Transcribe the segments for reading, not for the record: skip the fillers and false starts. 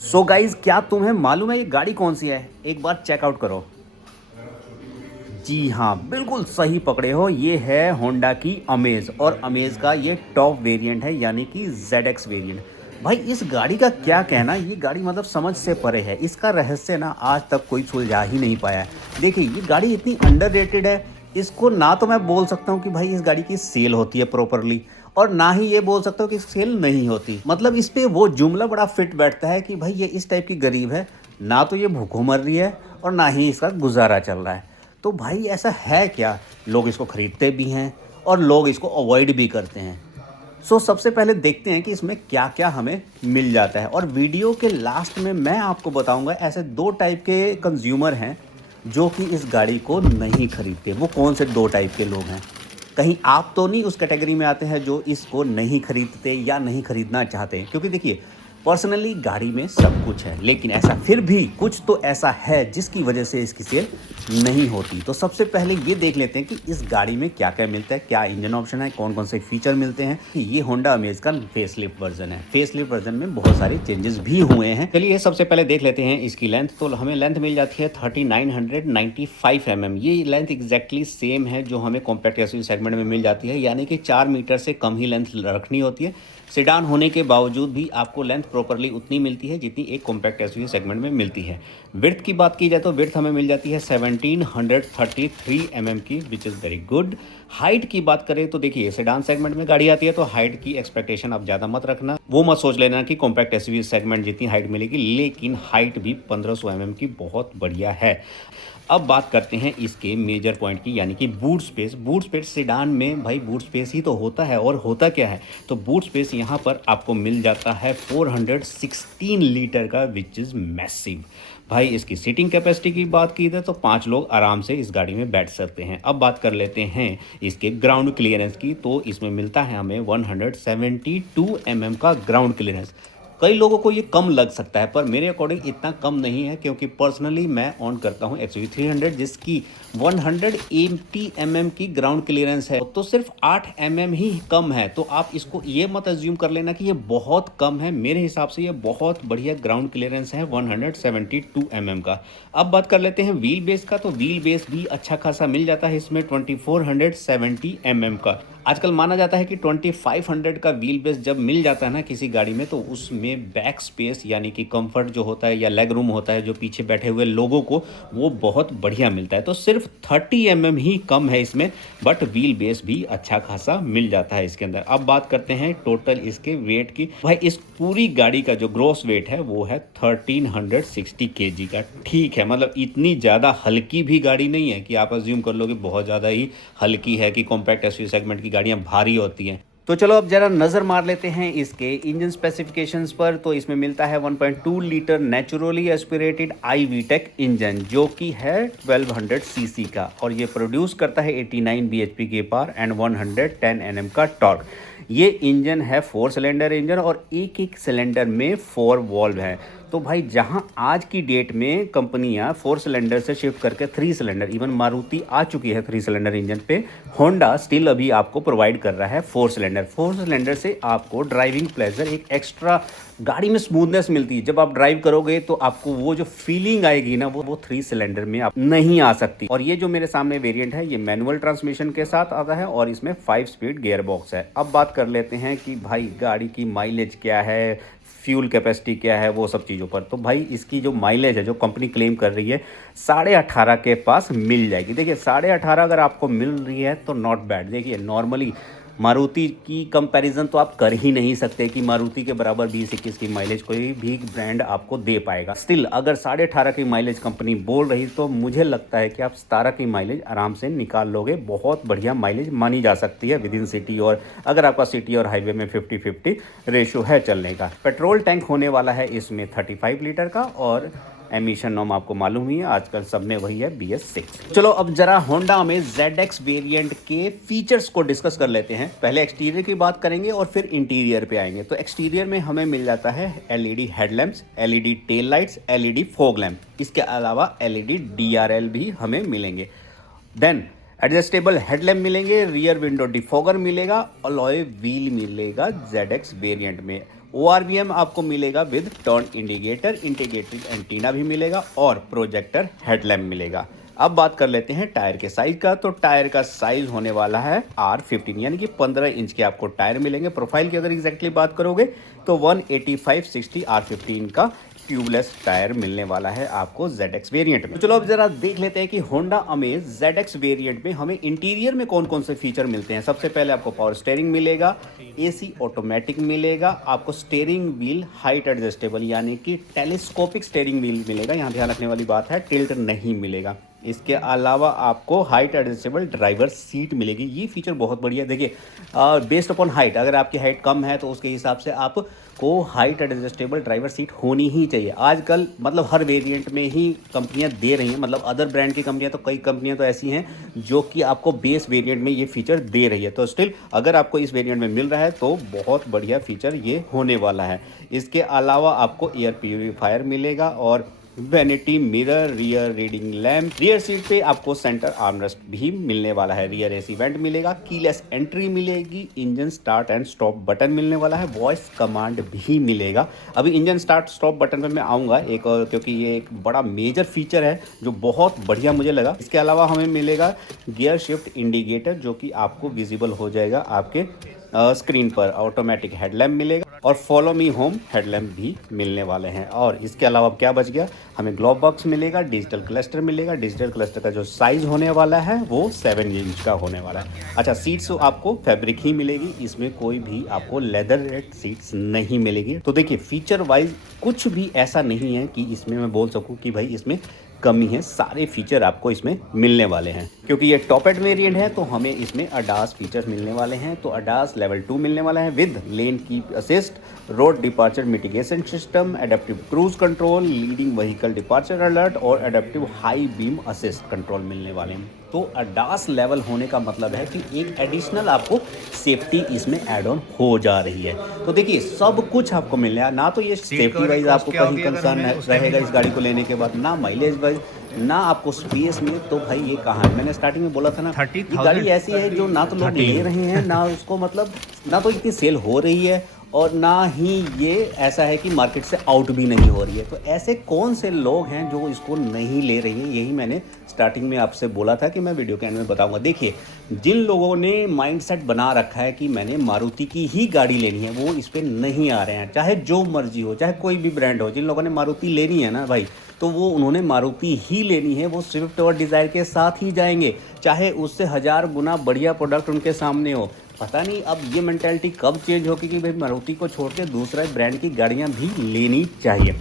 So guys, क्या तुम्हें मालूम है ये गाड़ी कौन सी है? एक बार चेकआउट करो। जी हाँ, बिल्कुल सही पकड़े हो। ये है होंडा की अमेज, और अमेज का ये टॉप वेरिएंट है, यानी कि ZX वेरिएंट। भाई इस गाड़ी का क्या कहना, ये गाड़ी मतलब समझ से परे है। इसका रहस्य ना आज तक कोई सुलझा ही नहीं पाया है। देखिए, ये गाड़ी इतनी अंडररेटेड है। इसको ना तो मैं बोल सकता हूँ कि भाई इस गाड़ी की सेल होती है प्रॉपरली, और ना ही ये बोल सकता हूँ कि सेल नहीं होती। मतलब इस पे वो जुमला बड़ा फिट बैठता है कि भाई ये इस टाइप की गरीब है, ना तो ये भूखों मर रही है और ना ही इसका गुजारा चल रहा है। तो भाई ऐसा है क्या? लोग इसको खरीदते भी हैं और लोग इसको अवॉइड भी करते हैं। सो सबसे पहले देखते हैं कि इसमें क्या क्या हमें मिल जाता है, और वीडियो के लास्ट में मैं आपको बताऊंगा ऐसे दो टाइप के कंज्यूमर हैं जो कि इस गाड़ी को नहीं खरीदते। वो कौन से दो टाइप के लोग हैं? कहीं आप तो नहीं उस कैटेगरी में आते हैं जो इसको नहीं खरीदते या नहीं खरीदना चाहते? क्योंकि देखिए, पर्सनली गाड़ी में सब कुछ है, लेकिन ऐसा फिर भी कुछ तो ऐसा है जिसकी वजह से इसकी सेल नहीं होती। तो सबसे पहले ये देख लेते हैं कि इस गाड़ी में क्या क्या मिलता है, क्या इंजन ऑप्शन है, कौन कौन से फीचर मिलते हैं। कि ये होंडा अमेज का फेसलिफ्ट वर्जन है। फेसलिफ्ट वर्जन में बहुत सारे चेंजेस भी हुए हैं। चलिए सबसे पहले देख लेते हैं इसकी लेंथ। तो हमें लेंथ मिल जाती है 3995 mm। ये लेंथ एग्जैक्टली सेम है जो हमें कॉम्पैक्ट एसयूवी सेगमेंट में मिल जाती है, यानी कि 4 मीटर से कम ही लेंथ रखनी होती है। सेडान होने के बावजूद भी आपको लेंथ प्रॉपरली उतनी मिलती है जितनी एक कॉम्पैक्ट एसयूवी सेगमेंट में मिलती है। विड्थ की बात की जाए तो विड्थ हमें मिल जाती है 1733 mm की, which is very good. Height की बात करें तो देखिए, सेडान सेगमेंट में गाड़ी आती है तो हाइट की एक्सपेक्टेशन आप ज़्यादा मत रखना। वो मत सोच लेना कि कॉम्पैक्ट एसयूवी सेगमेंट जितनी हाइट मिलेगी, लेकिन हाइट भी 1500 mm की बहुत बढ़िया है। अब बात करते हैं इसके मेजर पॉइंट की, यानी कि boot space. Boot space sedan में भाई बूट स्पेस ही तो होता है, और होता क्या है? तो बूट स्पेस यहाँ पर आपको मिल जाता है 416 लीटर का, विच इज़ मैसिव। भाई इसकी सीटिंग कैपेसिटी की बात की जाए तो 5 लोग आराम से इस गाड़ी में बैठ सकते हैं। अब बात कर लेते हैं इसके ग्राउंड क्लियरेंस की। तो इसमें मिलता है हमें 172 mm का ग्राउंड क्लियरेंस। कई लोगों को ये कम लग सकता है, पर मेरे अकॉर्डिंग इतना कम नहीं है, क्योंकि पर्सनली मैं ऑन करता हूँ XUV300 जिसकी 180 mm की ग्राउंड क्लियरेंस है। तो सिर्फ 8 mm ही कम है। तो आप इसको ये मत अज्यूम कर लेना कि ये बहुत कम है। मेरे हिसाब से ये बहुत बढ़िया ग्राउंड क्लियरेंस है 172 mm का। अब बात कर लेते हैं व्हील बेस का। तो व्हील बेस भी अच्छा खासा मिल जाता है इसमें 2470 mm का। आजकल माना जाता है कि 2500 का व्हील बेस जब मिल जाता है ना किसी गाड़ी में, तो उसमें बैक स्पेस यानी कि कंफर्ट जो होता है या लेग रूम होता है जो पीछे बैठे हुए लोगों को, वो बहुत बढ़िया मिलता है। तो सिर्फ 30 mm ही कम है इसमें, बट व्हील बेस भी अच्छा खासा मिल जाता है इसके अंदर। अब बात करते हैं टोटल इसके वेट की। भाई इस पूरी गाड़ी का जो ग्रॉस वेट है वो है 1360 kg का। ठीक है, मतलब इतनी ज़्यादा हल्की भी गाड़ी नहीं है कि आप अज्यूम कर लो कि बहुत ज़्यादा ही हल्की है, कि कॉम्पैक्ट एसयूवी सेगमेंट की गाड़ियां भारी होती हैं। तो चलो अब जरा नज़र मार लेते हैं इसके इंजन स्पेसिफिकेशंस पर। तो इसमें मिलता है 1.2 litre naturally aspirated iVTEC engine, जो कि है 1200 सीसी का, और ये प्रोड्यूस करता है 89 bhp की पावर एंड 110 Nm का टॉर्क। ये इंजन है 4 सिलेंडर इंजन, और एक एक सिलेंडर में 4 वॉल्व है। तो भाई जहां आज की डेट में कंपनियां 4 सिलेंडर से शिफ्ट करके 3 सिलेंडर, इवन मारुति आ चुकी है 3 सिलेंडर इंजन पे, होंडा स्टिल अभी आपको प्रोवाइड कर रहा है 4 सिलेंडर। 4 सिलेंडर से आपको ड्राइविंग प्लेजर, एक एक्स्ट्रा गाड़ी में स्मूथनेस मिलती है। जब आप ड्राइव करोगे तो आपको वो जो फीलिंग आएगी ना, वो 3 सिलेंडर में आप नहीं आ सकती। और ये जो मेरे सामने वेरिएंट है, ये मैनुअल ट्रांसमिशन के साथ आता है, और इसमें 5 स्पीड गियर बॉक्स है। अब बात कर लेते हैं कि भाई गाड़ी की माइलेज क्या है, फ्यूल कैपेसिटी क्या है, वो सब चीज़ों पर। तो भाई इसकी जो माइलेज है, जो कंपनी क्लेम कर रही है, 18.5 के पास मिल जाएगी। देखिए 18.5 अगर आपको मिल रही है तो नॉट बैड। देखिए नॉर्मली मारुति की कंपैरिजन तो आप कर ही नहीं सकते कि मारुति के बराबर 20-21 की माइलेज कोई भी ब्रांड आपको दे पाएगा। स्टिल अगर 18.5 की माइलेज कंपनी बोल रही, तो मुझे लगता है कि आप 17 की माइलेज आराम से निकाल लोगे। बहुत बढ़िया माइलेज मानी जा सकती है विद इन सिटी, और अगर आपका सिटी और हाईवे में 50-50 रेशो है चलने का। पेट्रोल टैंक होने वाला है इसमें 35 लीटर का, और एमिशन नॉर्म आपको मालूम ही है, आजकल सब में वही है BS6। चलो अब जरा होंडा में ZX वेरिएंट के फीचर्स को डिस्कस कर लेते हैं। पहले एक्सटीरियर की बात करेंगे और फिर इंटीरियर पे आएंगे। तो एक्सटीरियर में हमें मिल जाता है LED headlamps, LED tail lights, LED fog lamp. इसके अलावा LED DRL भी हमें मिलेंगे। देन एडजस्टेबल हेडलैम्प मिलेंगे, रियर विंडो डिफॉगर मिलेगा, अलॉय व्हील मिलेगा ZX वेरिएंट में। ORVM आपको मिलेगा with turn indicator, integrated antenna भी मिलेगा और प्रोजेक्टर हेडलैम्प मिलेगा। अब बात कर लेते हैं टायर के साइज का। तो टायर का साइज होने वाला है R15 यानी कि 15 इंच के आपको टायर मिलेंगे। प्रोफाइल की अगर एग्जैक्टली बात करोगे तो 185/60 R15 का ट्यूबलेस टायर मिलने वाला है आपको ZX वेरिएंट में। तो चलो अब जरा देख लेते हैं कि होंडा अमेज ZX वेरिएंट में हमें इंटीरियर में कौन कौन से फीचर मिलते हैं। सबसे पहले आपको पावर स्टीयरिंग मिलेगा, AC ऑटोमेटिक मिलेगा, आपको स्टीयरिंग व्हील हाइट एडजस्टेबल यानी कि टेलीस्कोपिक स्टीयरिंग व्हील मिलेगा। यहाँ ध्यान रखने वाली बात है, टिल्ट नहीं मिलेगा। इसके अलावा आपको हाइट एडजस्टेबल ड्राइवर सीट मिलेगी। ये फीचर बहुत बढ़िया है। देखिए बेस्ड अपॉन हाइट, अगर आपकी हाइट कम है तो उसके हिसाब से आपको हाइट एडजस्टेबल ड्राइवर सीट होनी ही चाहिए। आजकल मतलब हर वेरिएंट में ही कंपनियां दे रही हैं, मतलब अदर ब्रांड की कंपनियां तो, कई कंपनियां तो ऐसी हैं जो कि आपको बेस वेरिएंट में ये फीचर दे रही है। तो स्टिल अगर आपको इस वेरिएंट में मिल रहा है तो बहुत बढ़िया फीचर ये होने वाला है। इसके अलावा आपको एयर प्यूरीफायर मिलेगा और vanity mirror, rear reading lamp, rear seat पे आपको सेंटर आर्मरेस्ट भी मिलने वाला है, रियर AC वेंट मिलेगा, कीलेस एंट्री मिलेगी, engine start and stop button मिलने वाला है, वॉइस कमांड भी मिलेगा। अभी इंजन स्टार्ट स्टॉप बटन पे मैं आऊँगा एक और, क्योंकि ये एक बड़ा मेजर फीचर है जो बहुत बढ़िया मुझे लगा। इसके अलावा हमें मिलेगा गियर शिफ्ट इंडिकेटर जो कि आपको विजिबल हो जाएगा आपके स्क्रीन पर, ऑटोमेटिक हेडलैम्प मिलेगा और फॉलो मी होम हेडलैम्प भी मिलने वाले हैं। और इसके अलावा क्या बच गया, हमें ग्लोव बॉक्स मिलेगा, डिजिटल क्लस्टर मिलेगा। डिजिटल क्लस्टर का जो साइज होने वाला है वो 7 इंच का होने वाला है। अच्छा, सीट्स आपको फैब्रिक ही मिलेगी, इसमें कोई भी आपको लेदर रेड सीट्स नहीं मिलेगी। तो देखिए फीचर वाइज कुछ भी ऐसा नहीं है कि इसमें मैं बोल सकूं कि भाई इसमें कमी है। सारे फीचर आपको इसमें मिलने वाले हैं। क्योंकि ये टॉप एंड वेरिएंट है तो हमें इसमें ADAS फीचर्स मिलने वाले हैं। तो ADAS लेवल 2 मिलने वाला है with lane keep assist, road departure mitigation system, adaptive cruise control, leading vehicle departure alert और adaptive high beam assist control मिलने वाले हैं। तो ADAS लेवल होने का मतलब है कि एक एडिशनल आपको सेफ्टी इसमें ऐड ऑन हो जा रही है। तो देखिए सब कुछ आपको मिलने है, ना तो ये सेफ्टी वाइज आपको कहीं कंसर्न रहेगा इस गाड़ी को लेने के बाद, ना माइलेज वाइज, ना आपको स्पेस में। तो भाई ये कहाँ है, मैंने स्टार्टिंग में बोला था ना, ये गाड़ी ऐसी है जो ना तो लोग ले रहे हैं, ना उसको मतलब ना तो इतनी सेल हो रही है और ना ही ये ऐसा है कि मार्केट से आउट भी नहीं हो रही है। तो ऐसे कौन से लोग हैं जो इसको नहीं ले रही हैं, यही मैंने स्टार्टिंग में आपसे बोला था कि मैं वीडियो के एंड में बताऊंगा। देखिए जिन लोगों ने माइंडसेट बना रखा है कि मैंने मारुति की ही गाड़ी लेनी है, वो इस पर नहीं आ रहे हैं, चाहे जो मर्जी हो, चाहे कोई भी ब्रांड हो। जिन लोगों ने मारुति लेनी है ना भाई, तो वो उन्होंने मारुति ही लेनी है, वो स्विफ्ट और डिज़ायर के साथ ही जाएंगे, चाहे उससे 1000 गुना बढ़िया प्रोडक्ट उनके सामने हो। पता नहीं अब ये मेंटालिटी कब चेंज होगी कि भाई मारुति को छोड़ के दूसरा ब्रांड की गाड़ियां भी लेनी चाहिए।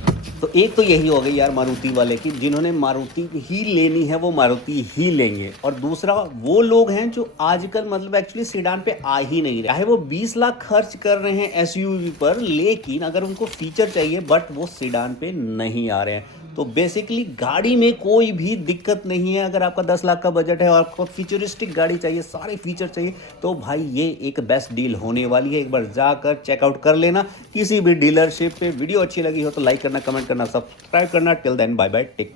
तो एक तो यही हो गई यार मारुति वाले की, जिन्होंने मारुति ही लेनी है वो मारुति ही लेंगे। और दूसरा वो लोग हैं जो आजकल मतलब एक्चुअली सीडान पे आ ही नहीं रहे, चाहे वो 20 लाख खर्च कर रहे हैं SUV पर, लेकिन अगर उनको फीचर चाहिए बट वो सीडान पे नहीं आ रहे हैं। तो बेसिकली गाड़ी में कोई भी दिक्कत नहीं है। अगर आपका 10 लाख का बजट है और आपको फ्यूचरिस्टिक गाड़ी चाहिए, सारे फीचर चाहिए, तो भाई ये एक बेस्ट डील होने वाली है। एक बार जाकर चेकआउट कर लेना किसी भी डीलरशिप पे। वीडियो अच्छी लगी हो तो लाइक करना, कमेंट करना, सब्सक्राइब करना। Till then bye bye, take care.